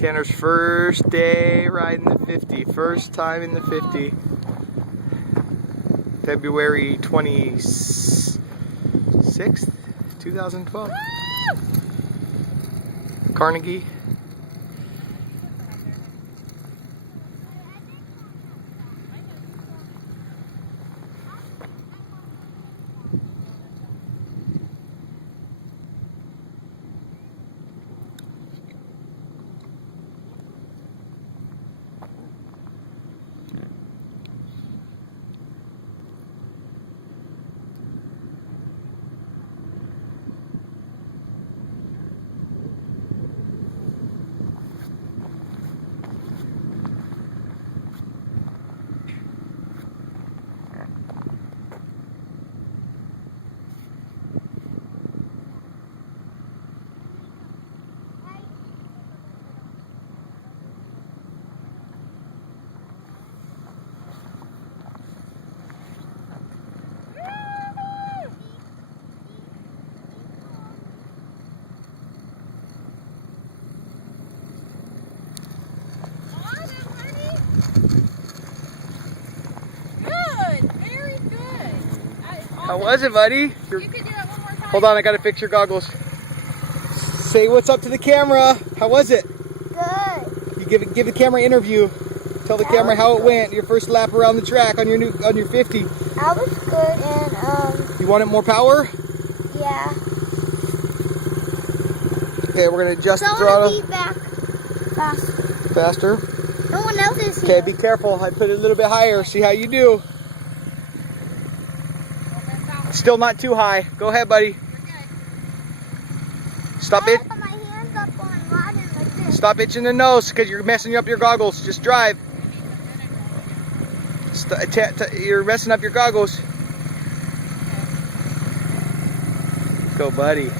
Tanner's first day riding the 50. First time in the 50. February 26th, 2012. Carnegie. How was it, buddy? You could do it one more time. Hold on, I gotta fix your goggles. Say what's up to the camera. How was it? Good. You give the camera an interview. Tell the camera how it went. Your first lap around the track on your 50. That was good, and You wanted more power? yeah. Okay, we're gonna adjust the I throttle. want to be back faster. Faster. No one else is Okay, here. be careful. I put it a little bit higher. See how you do. Still not too high. Go ahead, buddy. Stop I it. put my hands up on riding like this. Stop itching the nose because you're messing up your goggles. Just drive. You're messing up your goggles. Go, buddy.